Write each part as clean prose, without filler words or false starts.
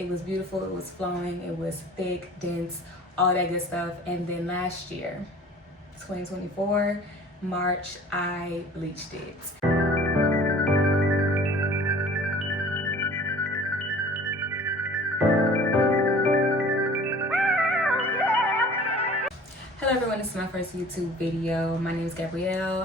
It was beautiful, it was flowing, it was thick, dense, all that good stuff. And then last year, 2024, March, I bleached it. Hello everyone, this is my first YouTube video. My name is Gabrielle.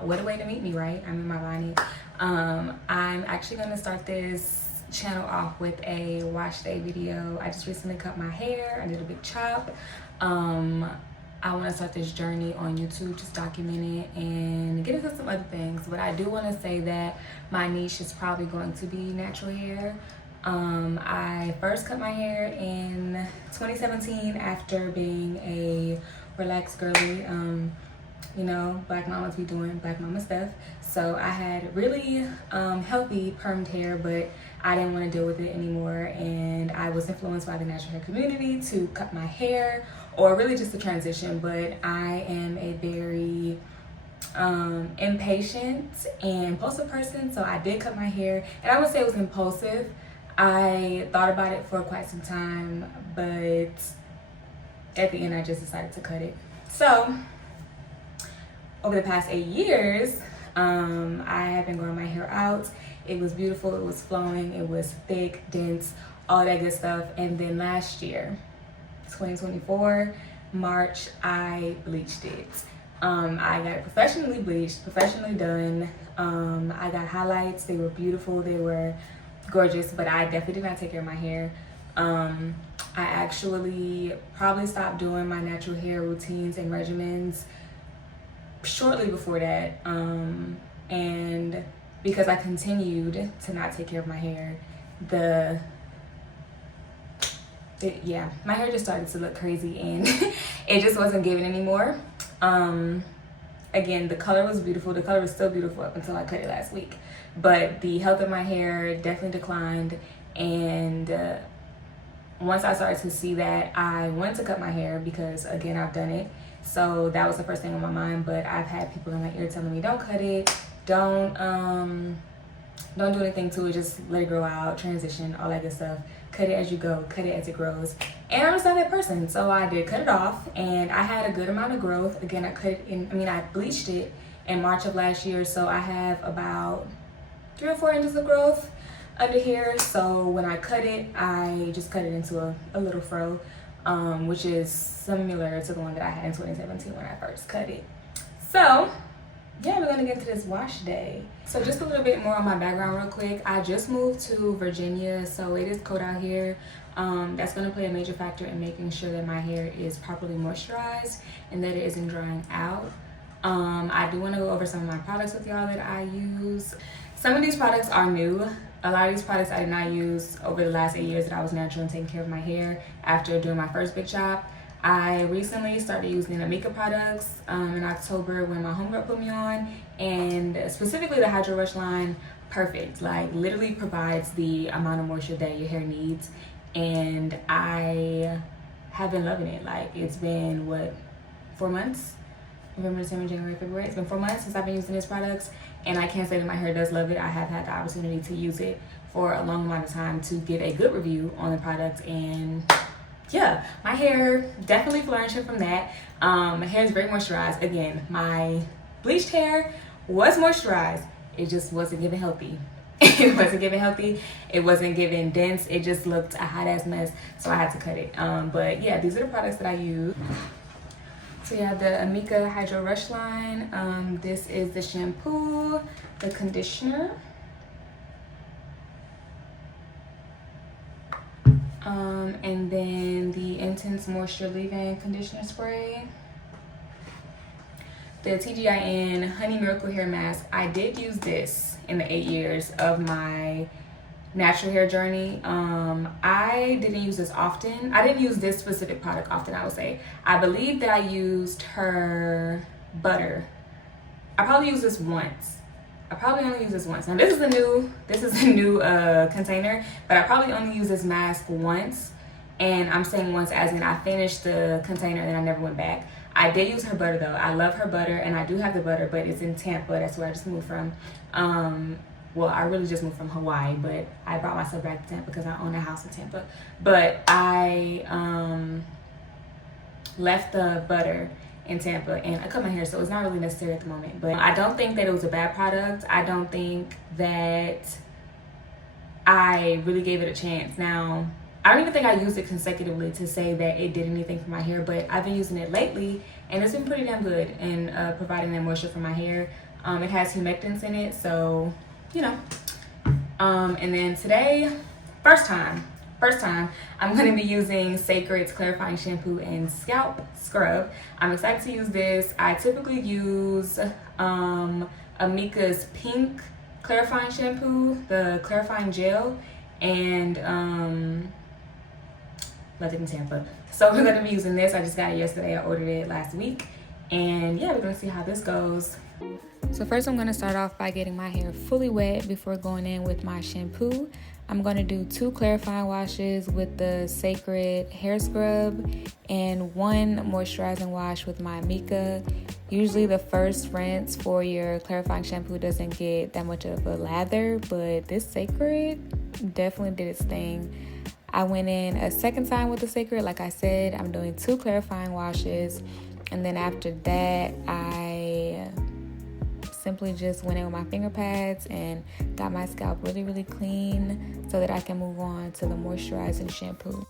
What a way to meet me, right? I'm in my bonnet. I'm actually gonna start this channel off with a wash day video. I just recently cut my hair. I did a big chop. I want to start this journey on YouTube, just document it and get into some other things. But I do want to say that my niche is probably going to be natural hair. I first cut my hair in 2017 after being a relaxed girly. You know, black mamas be doing black mama stuff. So I had really healthy permed hair, but I didn't want to deal with it anymore. And I was influenced by the natural hair community to cut my hair, or really just to transition. But I am a very impatient and impulsive person, so I did cut my hair. And I would say it was impulsive. I thought about it for quite some time, but at the end I just decided to cut it. So over the past 8 years, I have been growing my hair out. It was beautiful, it was flowing, it was thick, dense, all that good stuff. And then last year, 2024, March, I bleached it. I got it professionally bleached, professionally done. I got highlights, they were beautiful, they were gorgeous, but I definitely did not take care of my hair. I actually probably stopped doing my natural hair routines and regimens shortly before that, and because I continued to not take care of my hair, my hair just started to look crazy and it just wasn't giving anymore. Again, the color was beautiful. The color was still beautiful up until I cut it last week, but the health of my hair definitely declined. And once I started to see that, I wanted to cut my hair because, again, I've done it. So that was the first thing on my mind. But I've had people in my ear telling me, don't cut it, don't do anything to it, just let it grow out, transition, all that good stuff. Cut it as you go, cut it as it grows. And I'm just not that person, so I did cut it off, and I had a good amount of growth. Again, I bleached it in March of last year, so I have about 3 or 4 inches of growth under here. So when I cut it, I just cut it into a little fro, which is similar to the one that I had in 2017 when I first cut it. So yeah, we're gonna get into this wash day. So just a little bit more on my background real quick. I just moved to Virginia, so it is cold out here. That's gonna play a major factor in making sure that my hair is properly moisturized and that it isn't drying out. I do wanna go over some of my products with y'all that I use. Some of these products are new. A lot of these products I did not use over the last 8 years that I was natural and taking care of my hair after doing my first big chop. I recently started using Amika products in October when my homegirl put me on, and specifically the Hydro Rush line, perfect. Like, literally provides the amount of moisture that your hair needs, and I have been loving it. Like, it's been, 4 months? November, December, January, February. It's been 4 months since I've been using these products, and I can't say that my hair does love it. I have had the opportunity to use it for a long amount of time to give a good review on the product, and yeah, my hair definitely flourishing from that. My hair is very moisturized. Again, my bleached hair was moisturized. It just wasn't giving healthy. It wasn't giving healthy. It wasn't giving dense. It just looked a hot ass mess, so I had to cut it. But yeah, these are the products that I use. So you have the Amika Hydro Rush line. This is the shampoo, the conditioner, and then the Intense Moisture Leave-In Conditioner Spray. The TGIN Honey Miracle Hair Mask. I did use this in the 8 years of my natural hair journey. I didn't use this often. I didn't use this specific product often, I would say. I believe that I used her butter. I probably used this once. I probably only use this once. Now this is a new container, but I probably only used this mask once. And I'm saying once as in I finished the container and I never went back. I did use her butter though. I love her butter, and I do have the butter, but it's in Tampa. That's where I just moved from. well, I really just moved from Hawaii, but I brought myself back to Tampa because I own a house in Tampa. But I left the butter in Tampa and I cut my hair, so it's not really necessary at the moment. But I don't think that it was a bad product. I don't think that I really gave it a chance. Now, I don't even think I used it consecutively to say that it did anything for my hair, but I've been using it lately and it's been pretty damn good in providing that moisture for my hair. It has humectants in it, so, you know. And then today, first time, I'm going to be using Sacred's clarifying shampoo and scalp scrub. I'm excited to use this. I typically use Amika's pink clarifying shampoo, the clarifying gel, and left it in Tampa. So we're going to be using this. I just got it yesterday. I ordered it last week. And yeah, we're going to see how this goes. So first I'm going to start off by getting my hair fully wet before going in with my shampoo. I'm going to do 2 clarifying washes with the Sacred hair scrub and 1 moisturizing wash with my Amika. Usually the first rinse for your clarifying shampoo doesn't get that much of a lather, but this Sacred definitely did its thing. I went in a second time with the Sacred. Like I said, I'm doing 2 clarifying washes, and then after that I simply just went in with my finger pads and got my scalp really, really clean so that I can move on to the moisturizing shampoo.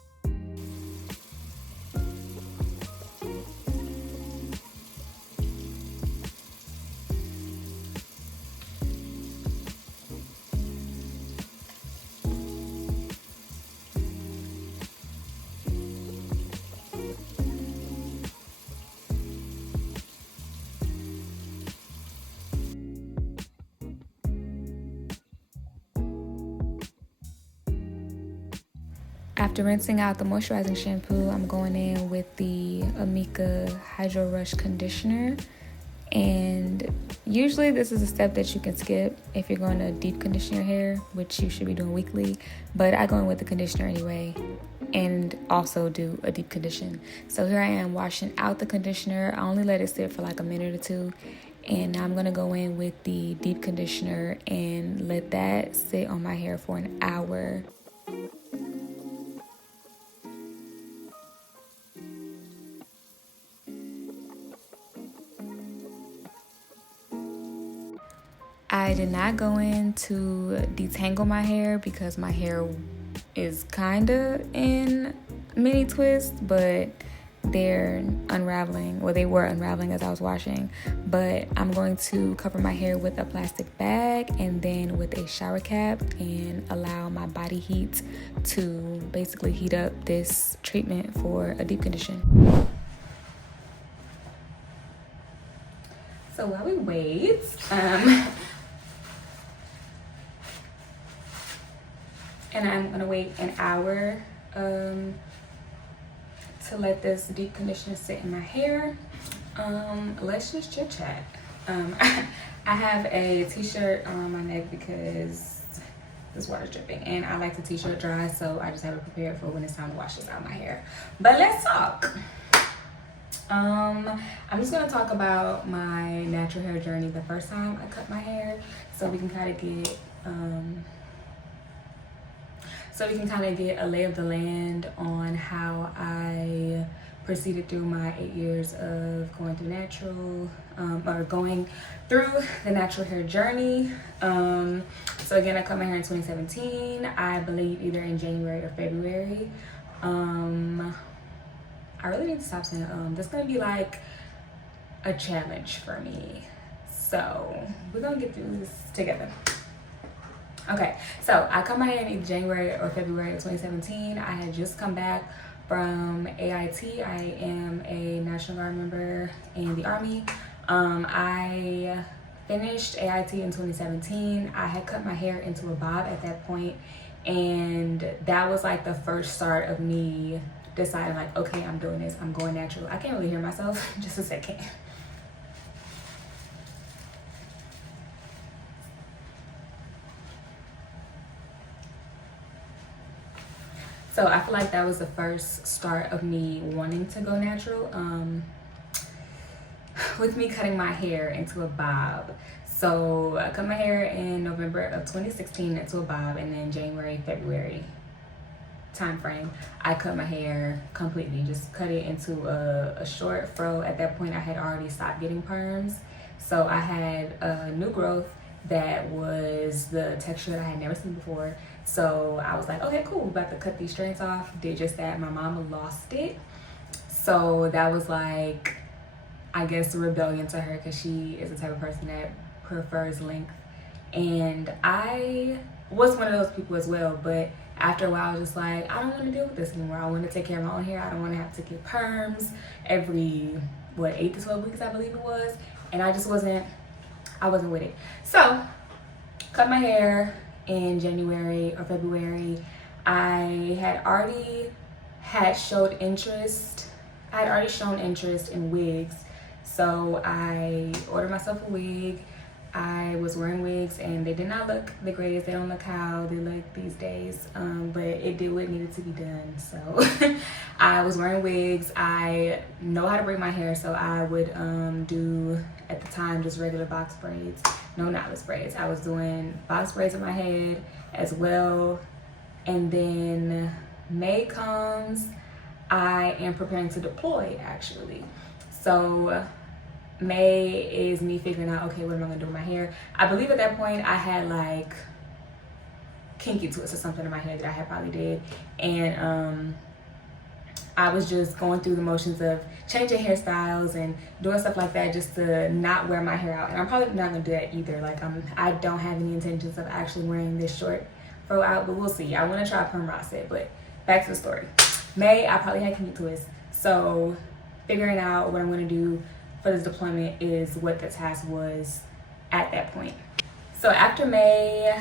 After rinsing out the moisturizing shampoo, I'm going in with the Amika Hydro Rush conditioner. And usually this is a step that you can skip if you're going to deep condition your hair, which you should be doing weekly. But I go in with the conditioner anyway and also do a deep condition. So here I am washing out the conditioner. I only let it sit for like a minute or 2. And now I'm going to go in with the deep conditioner and let that sit on my hair for an hour. I did not go in to detangle my hair because my hair is kind of in mini twists, but they're unraveling. Well, they were unraveling as I was washing. But I'm going to cover my hair with a plastic bag and then with a shower cap and allow my body heat to basically heat up this treatment for a deep condition. So while we wait, and I'm gonna wait an hour to let this deep conditioner sit in my hair. Let's just chit chat. I have a t-shirt on my neck because this water's dripping and I like the t-shirt dry, so I just have it prepared for when it's time to wash this out of my hair. But let's talk. I'm just gonna talk about my natural hair journey the first time I cut my hair, so we can kind of get a lay of the land on how I proceeded through my 8 years of going through going through the natural hair journey. So again, I cut my hair in 2017, I believe either in January or February. I really need to stop saying this is gonna be like a challenge for me, so we're gonna get through this together. Okay, so I cut my hair in either January or February of 2017. I had just come back from AIT. I am a National Guard member in the Army. I finished AIT in 2017. I had cut my hair into a bob at that point, and that was like the first start of me deciding like, okay, I'm doing this, I'm going natural. I can't really hear myself, just a second. So I feel like that was the first start of me wanting to go natural, with me cutting my hair into a bob. So I cut my hair in November of 2016 into a bob, and then January, February time frame, I cut my hair completely, just cut it into a short fro. At that point, I had already stopped getting perms, so I had a new growth that was the texture that I had never seen before. So I was like, okay, cool, about to cut these strands off. Did just that. My mama lost it, so that was like, I guess, a rebellion to her, because she is the type of person that prefers length, and I was one of those people as well. But after a while, I was just like, I don't want to deal with this anymore. I want to take care of my own hair. I don't want to have to get perms every 8 to 12 weeks, I believe it was. And I wasn't with it. So cut my hair in January or February. I had already shown interest in wigs, so I ordered myself a wig. I was wearing wigs and they did not look the greatest. They don't look how they look these days, but it did what needed to be done. So I was wearing wigs. I know how to braid my hair, so I would do, at the time, just regular box braids. No knotless braids. I was doing box braids in my head as well. And then May comes, I am preparing to deploy, actually. So May is me figuring out, okay, what am I gonna do with my hair? I believe at that point I had like kinky twists or something in my hair that I had probably did, and I was just going through the motions of changing hairstyles and doing stuff like that, just to not wear my hair out. And I'm probably not gonna do that either. Like, I don't have any intentions of actually wearing this short fro out, but we'll see. I want to try perm rod set. But back to the story. May, I probably had kinky twists, so figuring out what I'm gonna do for this deployment is what the task was at that point. So after May,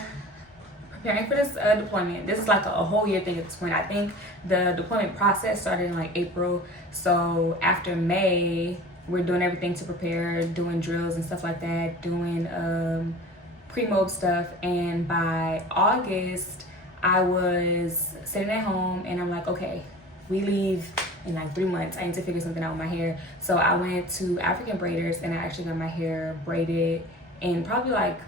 preparing for this deployment, this is like a whole year thing at this point. I think the deployment process started in like April. So after May, we're doing everything to prepare, doing drills and stuff like that, doing pre-mob stuff. And by August, I was sitting at home and I'm like, okay, we leave in like 3 months. I need to figure something out with my hair. So I went to African braiders and I actually got my hair braided in probably like,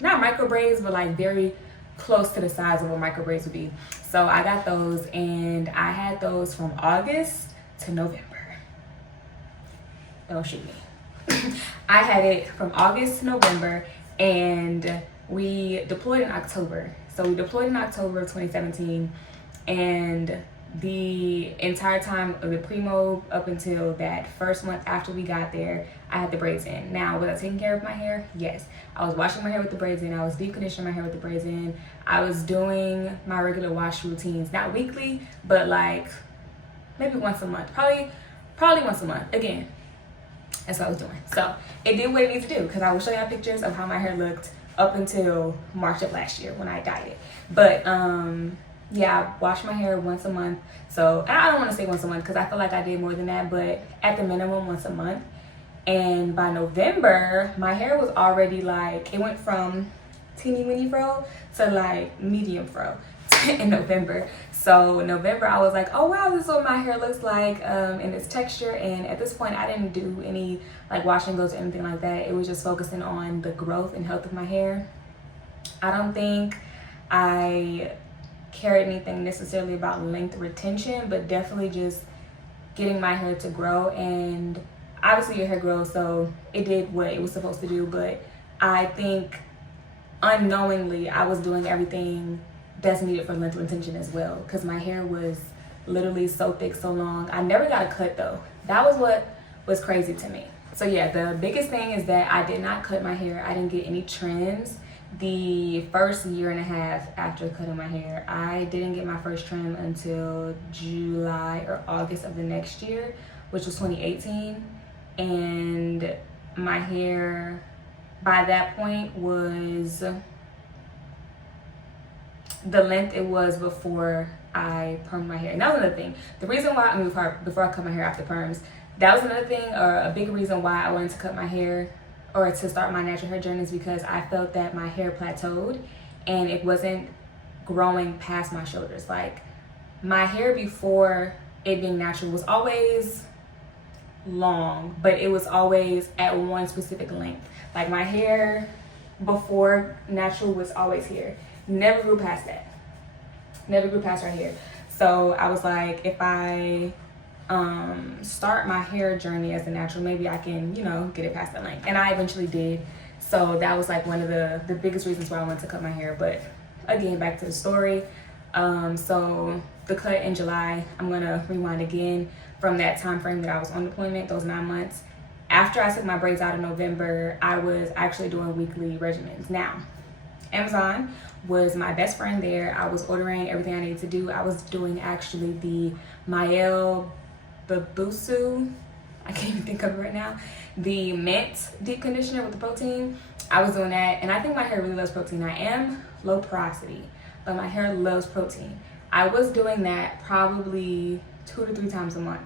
not micro braids, but like very close to the size of what micro braids would be. So I got those, and I had those from August to November. Don't shoot me. I had it from August to November, and we deployed in October. So we deployed in October of 2017, and the entire time of the pre-mob up until that first month after we got there, I had the braids in. Now, was I taking care of my hair? Yes. I was washing my hair with the braids in. I was deep conditioning my hair with the braids in. I was doing my regular wash routines, not weekly, but like maybe once a month. Probably once a month. Again, that's what I was doing. So it did what it needs to do, because I will show y'all pictures of how my hair looked up until March of last year when I dyed it. But yeah, I wash my hair once a month. So I don't want to say once a month, because I feel like I did more than that, but at the minimum once a month. And by November, my hair was already like, it went from teeny weeny fro to like medium fro in November. So November, I was like, oh wow, this is what my hair looks like in its texture. And at this point, I didn't do any like wash and goes or anything like that. It was just focusing on the growth and health of my hair. I don't think I cared anything necessarily about length retention, but definitely just getting my hair to grow. And obviously your hair grows, so it did what it was supposed to do. But I think unknowingly I was doing everything that's needed for length retention as well, because my hair was literally so thick, so long. I never got a cut though. That was what was crazy to me. So yeah, the biggest thing is that I did not cut my hair. I didn't get any trims. The first year and a half after cutting my hair, I didn't get my first trim until July or August of the next year, which was 2018. And my hair by that point was the length it was before I permed my hair. And that was another thing. The reason why, before I cut my hair after perms, that was another thing, or a big reason why I wanted to cut my hair or to start my natural hair journey, is because I felt that my hair plateaued and it wasn't growing past my shoulders. Like, my hair before it being natural was always long, but it was always at one specific length. Like my hair before natural was always here. Never grew past that. Never grew past right here. So I was like, if I start my hair journey as a natural, maybe I can, you know, get it past that length. And I eventually did. So that was like one of the biggest reasons why I wanted to cut my hair. But again, back to the story. So the cut in July, I'm gonna rewind again from that time frame that I was on deployment, those 9 months. After I took my braids out in November, I was actually doing weekly regimens. Now, Amazon was my best friend there. I was ordering everything I needed to do. I was doing actually the Mael Babusu, I can't even think of it right now, the mint deep conditioner with the protein. I was doing that, and I think my hair really loves protein. I am low porosity, but my hair loves protein. I was doing that probably 2 to 3 times a month.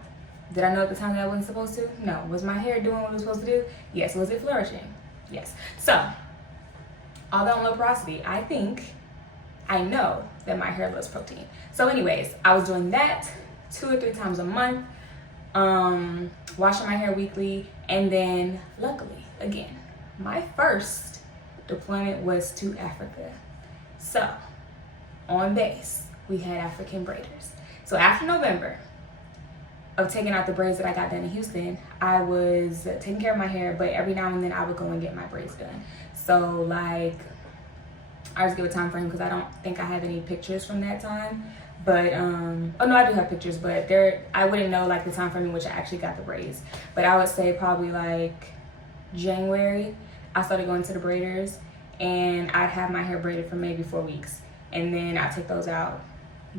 Did I know at the time that I wasn't supposed to? No. Was my hair doing what it was supposed to do? Yes. Was it flourishing? Yes. So, although I'm low porosity, I know that my hair loves protein. So anyways, I was doing that 2 or 3 times a month, washing my hair weekly, and then luckily, again, my first deployment was to Africa. So, on base, we had African braiders. So after November of taking out the braids that I got done in Houston, I was taking care of my hair, but every now and then I would go and get my braids done. So like, I just give a time frame because I don't think I have any pictures from that time. But oh no, I do have pictures, but I wouldn't know like the time frame in which I actually got the braids. But I would say probably like January, I started going to the braiders, and I'd have my hair braided for maybe 4 weeks, and then I take those out,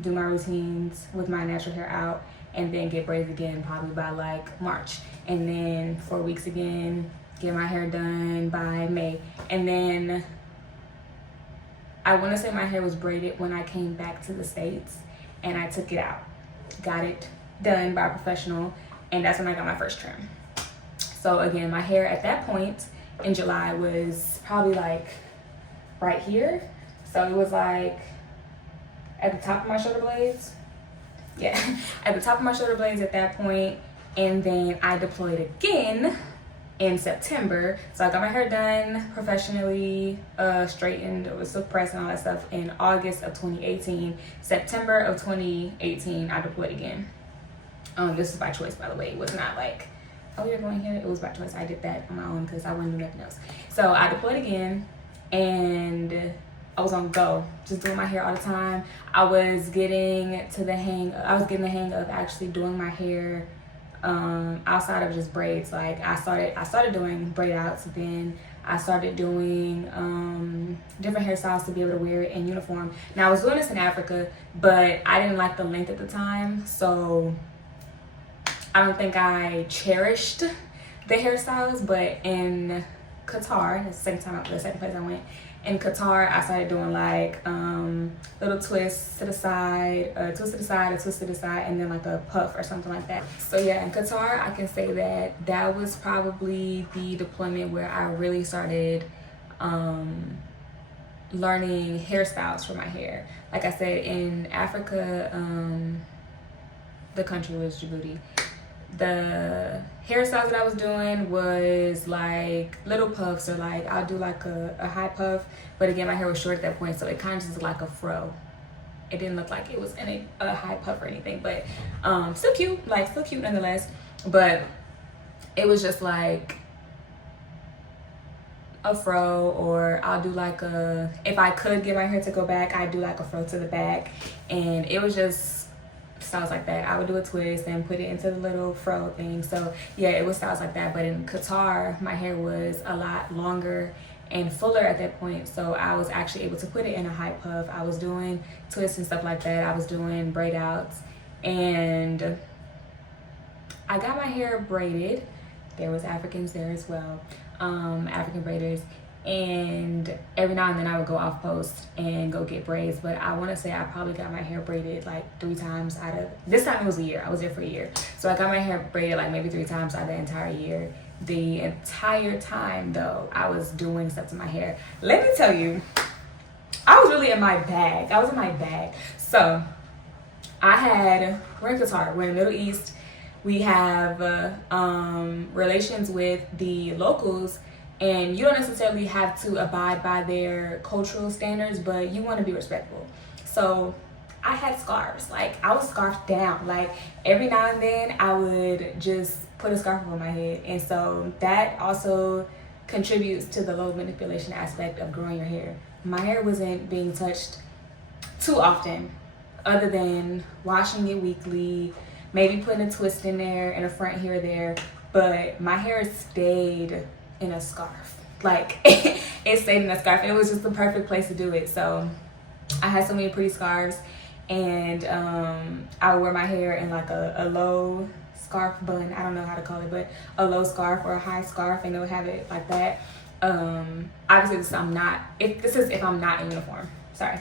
do my routines with my natural hair out, and then get braids again probably by like March, and then 4 weeks again, get my hair done by May. And then I want to say my hair was braided when I came back to the States, and I took it out, got it done by a professional, and that's when I got my first trim. So again, my hair at that point in July was probably like right here. So it was like at the top of my shoulder blades. Yeah, at the top of my shoulder blades at that point. And then I deployed again in September. So I got my hair done professionally, straightened with silk press and all that stuff in August of 2018. September of 2018, I deployed again. This is by choice, by the way. It was not like, oh, you're going here. It was by choice. I did that on my own because I wouldn't do nothing else. So I deployed again, and I was on go, just doing my hair all the time. I was getting the hang of actually doing my hair outside of just braids. Like I started doing braid outs, then I started doing different hairstyles to be able to wear it in uniform. Now I was doing this in Africa, but I didn't like the length at the time, so I don't think I cherished the hairstyles. But in Qatar, that's the second place I went. In Qatar, I started doing like little twists to the side, a twist to the side, a twist to the side, and then like a puff or something like that. So yeah, in Qatar, I can say that was probably the deployment where I really started learning hairstyles for my hair. Like I said, in Africa, the country was Djibouti. The hairstyles that I was doing was like little puffs, or like I'll do like a high puff, but again my hair was short at that point, so it kind of just looked like a fro. It didn't look like it was in a high puff or anything, but still cute nonetheless. But it was just like a fro, or I'll do like if I could get my hair to go back, I'd do like a fro to the back, and it was just styles like that. I would do a twist and put it into the little fro thing. So yeah, it was styles like that. But in Qatar, my hair was a lot longer and fuller at that point, so I was actually able to put it in a high puff. I was doing twists and stuff like that. I was doing braid outs, and I got my hair braided. There was Africans there as well, African braiders. And every now and then I would go off post and go get braids, but I want to say I probably got my hair braided like 3 times out of, this time it was a year. I was there for a year, so I got my hair braided like maybe 3 times out of the entire year. The entire time though, I was doing stuff to my hair. Let me tell you, I was really in my bag. So we're in Qatar, we're in the Middle East. we have relations with the locals, and you don't necessarily have to abide by their cultural standards, but you want to be respectful. So I had scarves. Like, I was scarfed down. Like, every now and then I would just put a scarf over my head. And so that also contributes to the low manipulation aspect of growing your hair. My hair wasn't being touched too often, other than washing it weekly, maybe putting a twist in there and a front here or there. But my hair stayed in a scarf. Like, it stayed in a scarf. It was just the perfect place to do it. So I had so many pretty scarves, and I would wear my hair in like a low scarf bun. I don't know how to call it, but a low scarf or a high scarf, and they would have it like that. Obviously, this is if I'm not in uniform. Sorry,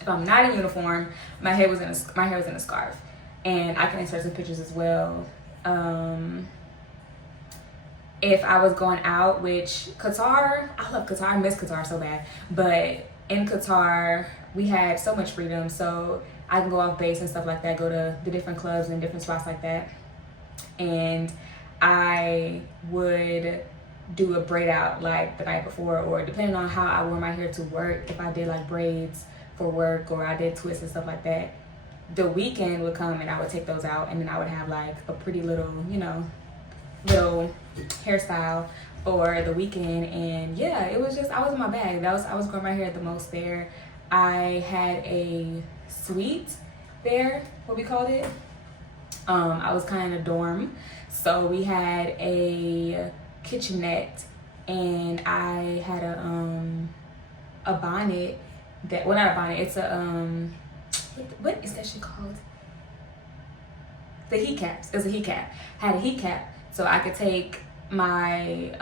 if I'm not in uniform, my hair was in a scarf, and I can insert some pictures as well. If I was going out, which Qatar, I love Qatar, I miss Qatar so bad, but in Qatar, we had so much freedom, so I can go off base and stuff like that, go to the different clubs and different spots like that. And I would do a braid out like the night before, or depending on how I wore my hair to work, if I did like braids for work or I did twists and stuff like that, the weekend would come and I would take those out, and then I would have like a pretty little, little hairstyle for the weekend. And yeah, it was just, I was in my bag. I was growing my hair the most there. I had a suite there, what we called it. I was kind of in a dorm, so we had a kitchenette, and I had a bonnet that, well, not a bonnet, it's a what is that shit called? The heat caps. It was a heat cap. I had a heat cap, so I could take my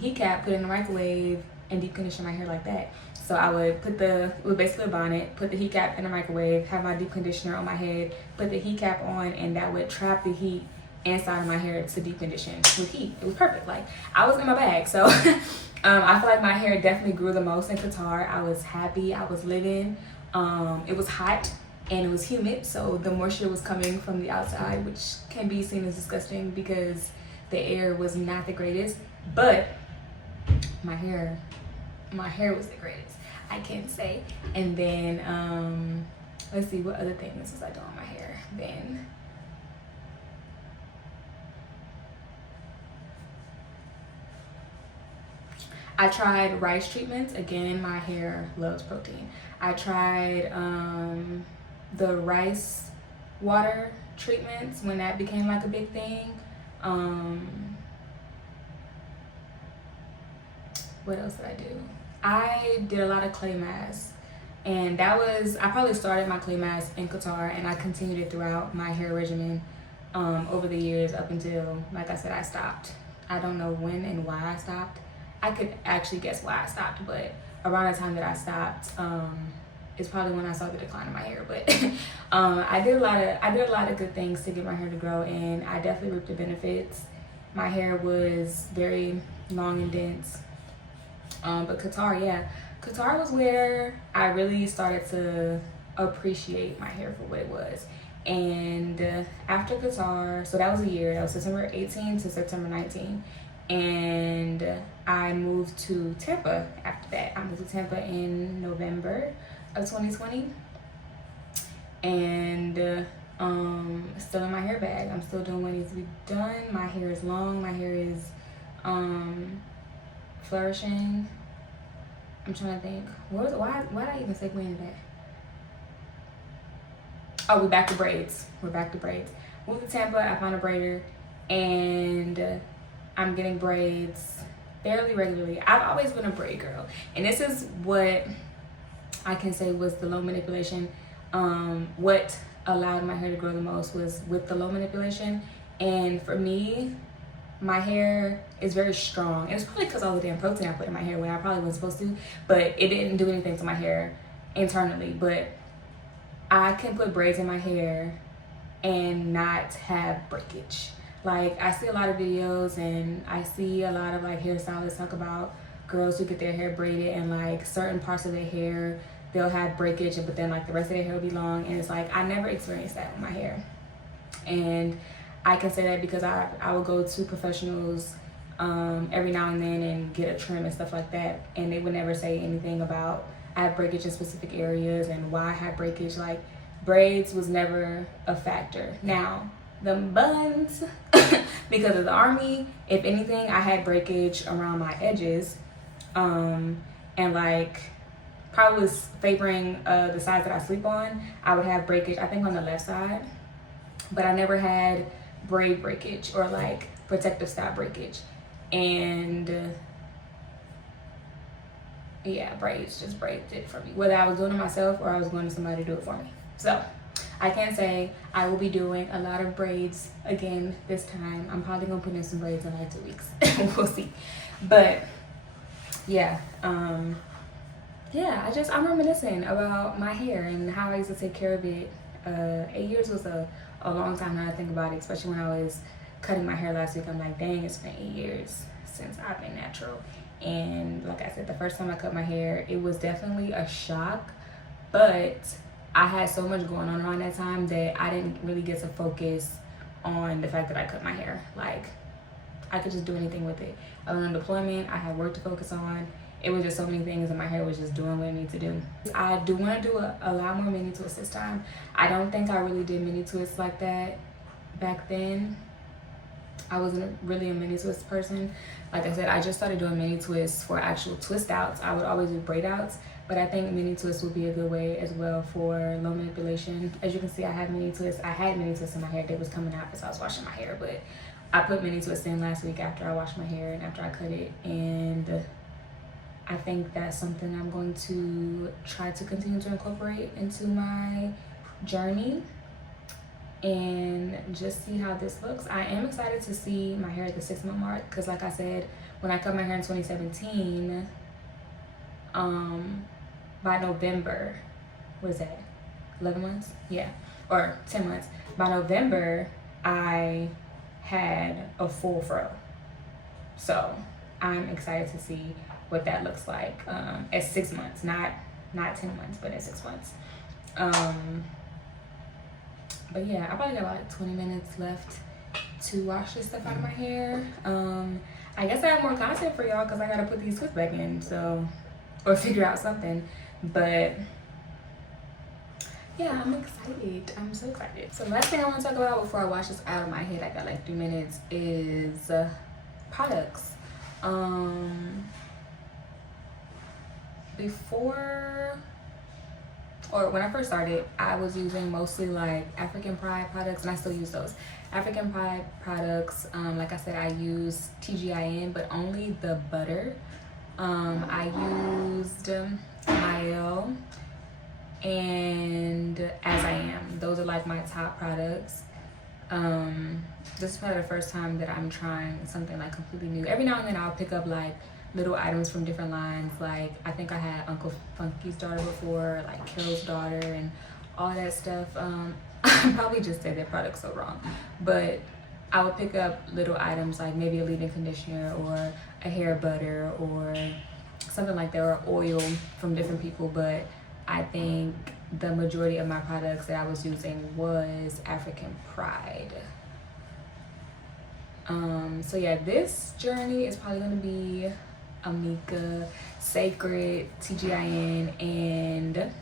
heat cap, put it in the microwave, and deep condition my hair like that. So I would it was basically a bonnet, put the heat cap in the microwave, have my deep conditioner on my head, put the heat cap on, and that would trap the heat inside of my hair to deep condition with heat. It was perfect. Like, I was in my bag. So I feel like my hair definitely grew the most in Qatar. I was happy. I was living. It was hot and it was humid, so the moisture was coming from the outside, which can be seen as disgusting because the air was not the greatest. But my hair was the greatest, I can say. And then let's see, what other things was I doing on my hair then? I tried rice treatments. Again, my hair loves protein. I tried the rice water treatments when that became like a big thing. What else did I do? I did a lot of clay masks, and I probably started my clay mask in Qatar, and I continued it throughout my hair regimen over the years up until, like I said, I stopped. I don't know when and why I stopped. I could actually guess why I stopped, but around the time that I stopped is probably when I saw the decline in my hair. But I did a lot of good things to get my hair to grow, and I definitely reaped the benefits. My hair was very long and dense. But Qatar was where I really started to appreciate my hair for what it was. And after Qatar, so that was a year, that was September 18 to September 19. And I moved to Tampa after that. I moved to Tampa in November of 2020. And still in my hair bag. I'm still doing what needs to be done. My hair is long. My hair is flourishing. I'm trying to think. Why did I even segue into that? Oh, we're back to braids. Moved to Tampa. I found a braider, and I'm getting braids fairly regularly. I've always been a braid girl, and this is what I can say was the low manipulation. What allowed my hair to grow the most was with the low manipulation. And for me, my hair is very strong. It's probably because all the damn protein I put in my hair when I probably wasn't supposed to, but it didn't do anything to my hair internally. But I can put braids in my hair and not have breakage. Like, I see a lot of videos and I see a lot of like hairstylists talk about girls who get their hair braided, and like certain parts of their hair they'll have breakage, but then like the rest of their hair will be long. And it's like, I never experienced that with my hair. And I can say that because I will go to professionals every now and then and get a trim and stuff like that, and they would never say anything about I have breakage in specific areas and why I have breakage. Like, braids was never a factor. Now, the buns, because of the army, if anything, I had breakage around my edges, and like probably favoring the sides that I sleep on, I would have breakage, I think, on the left side, but I never had braid breakage or like protective style breakage. And yeah, braids it for me, whether I was doing it myself or I was going to somebody to do it for me. So I can say I will be doing a lot of braids again this time. I'm probably gonna put in some braids in like 2 weeks. We'll see. But yeah, I'm reminiscing about my hair and how I used to take care of it. 8 years was a long time now I think about it, especially when I was cutting my hair last week. I'm like, dang, it's been 8 years since I've been natural. And like I said, the first time I cut my hair, it was definitely a shock, but I had so much going on around that time that I didn't really get to focus on the fact that I cut my hair. Like, I could just do anything with it. I was on deployment, I had work to focus on. It was just so many things, and my hair was just doing what it needed to do. I do want to do a lot more mini twists this time. I don't think I really did mini twists like that back then. I wasn't really a mini twist person. Like I said, I just started doing mini twists for actual twist outs. I would always do braid outs, but I think mini twists would be a good way as well for low manipulation. As you can see, I had mini twists in my hair that was coming out as I was washing my hair, but I put mini twists in last week after I washed my hair and after I cut it, and I think that's something I'm going to try to continue to incorporate into my journey and just see how this looks. I am excited to see my hair at the 6 month mark, because like I said, when I cut my hair in 2017, by November, what is that, 11 months? Yeah, or 10 months. By November, I had a full fro. So I'm excited to see what that looks like at 6 months, not 10 months, but at 6 months. But yeah, I probably got like 20 minutes left to wash this stuff out of my hair. I guess I have more content for y'all because I gotta put these twists back in, so, or figure out something. But yeah, I'm excited. I'm so excited. So the last thing I want to talk about before I wash this out of my head, I got like 3 minutes, is products. When I first started, I was using mostly like African Pride products, and I still use those. African Pride products, like I said, I use TGIN, but only the butter. I used Mael and As I Am. Those are like my top products. This is probably the first time that I'm trying something like completely new. Every now and then I'll pick up like little items from different lines. Like, I think I had Uncle Funky's daughter before, like Carol's daughter and all that stuff. I probably just said that product so wrong, but I would pick up little items like maybe a leave-in conditioner or a hair butter or something like that, or oil from different people. But I think the majority of my products that I was using was African Pride. So yeah, this journey is probably gonna be Amika, Sacred, TGIN, and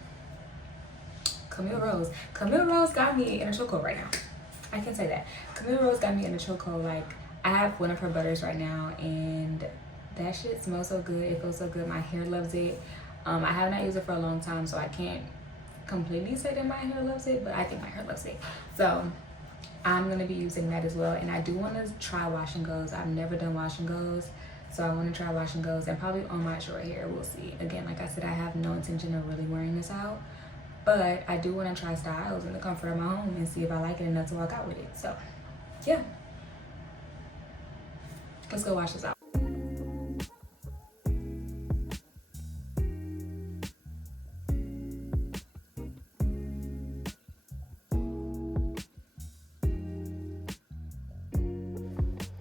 Camille Rose. Camille Rose got me in a chokehold right now. I can say that. Camille Rose got me in a chokehold. Like, I have one of her butters right now, and that shit smells so good. It feels so good. My hair loves it. I have not used it for a long time, so I can't completely say that my hair loves it, but I think my hair loves it. So I'm gonna be using that as well. And I do want to try wash and goes. I've never done wash and goes, so I want to try wash and goes, and probably on my short hair. We'll see. Again, like I said, I have no intention of really wearing this out, but I do want to try styles in the comfort of my home and see if I like it enough to walk out with it. So yeah, let's go wash this out.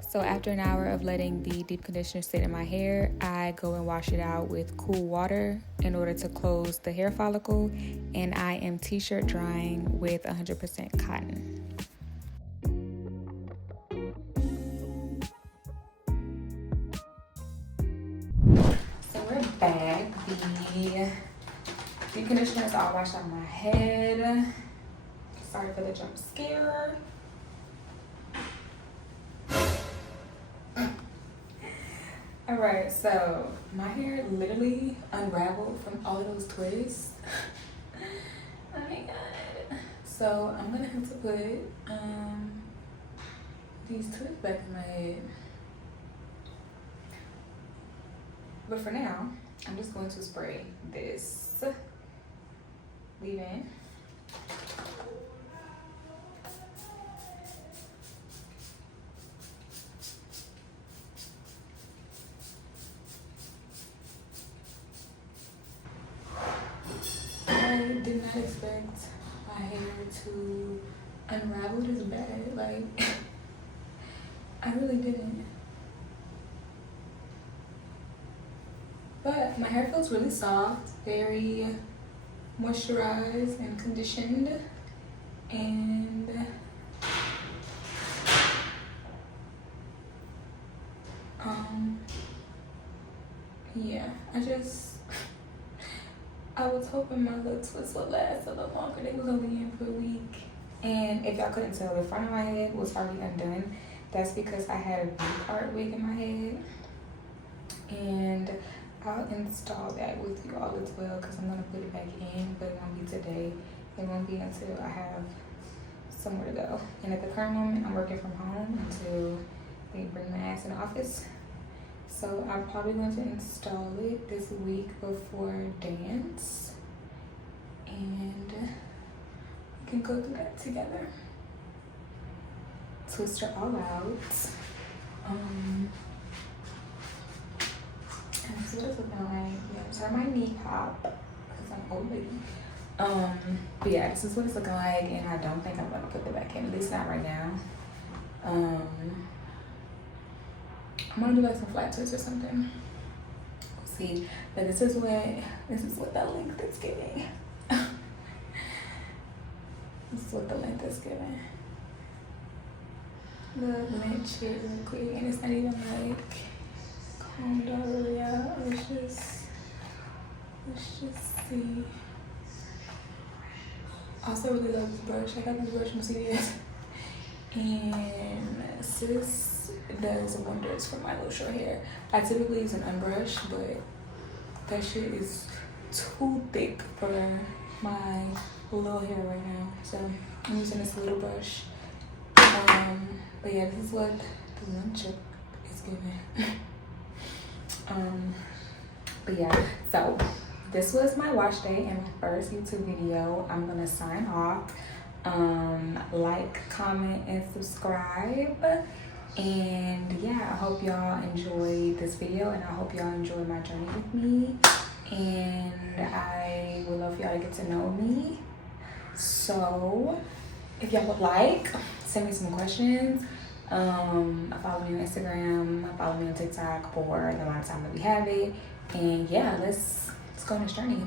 So after an hour of letting the deep conditioner sit in my hair, I go and wash it out with cool water in order to close the hair follicle, and I am t-shirt drying with 100% cotton. the deep conditioner, so I'll wash out my head. Sorry for the jump scare. Alright, so my hair literally unraveled from all of those twists. Oh my god. So I'm gonna have to put these twists back in my head. But for now, I'm just going to spray this leave-in. I did not expect my hair to unravel this bad. Like, I really didn't. But my hair feels really soft, very moisturized and conditioned. And yeah, I was hoping my little twist would last a little longer. They was only in for a week. And if y'all couldn't tell, the front of my head was already undone. That's because I had a V-part wig in my head. And I'll install that with you all as well because I'm going to put it back in, but it won't be today. It won't be until I have somewhere to go. And at the current moment, I'm working from home until they bring my ass in the office. So I'm probably going to install it this week before dance. And we can go through that together. Twist her all out. And this is what it's looking like. Yeah, sorry my knee pop because I'm old lady. But yeah, this is what it's looking like, and I don't think I'm gonna put it back in, at least not right now. I'm gonna do like some flat twists or something. We'll see. But this is what the length is giving. This is what the length is giving. The length here real quick, and it's not even like combed all the way out. Let's just see. I also really love this brush. I got this brush from CVS. And sis does wonders for my little short hair. I typically use an unbrush, but that shit is too thick for my little hair right now. So I'm using this little brush. But yeah, this is what the lunch is giving. But yeah, so this was my wash day and my first YouTube video. I'm gonna sign off. Like, comment, and subscribe. And yeah, I hope y'all enjoyed this video, and I hope y'all enjoy my journey with me. And I would love for y'all to get to know me. So if y'all would like, send me some questions. Follow me on Instagram, follow me on TikTok for the amount of time that we have it. And yeah, let's go on this journey.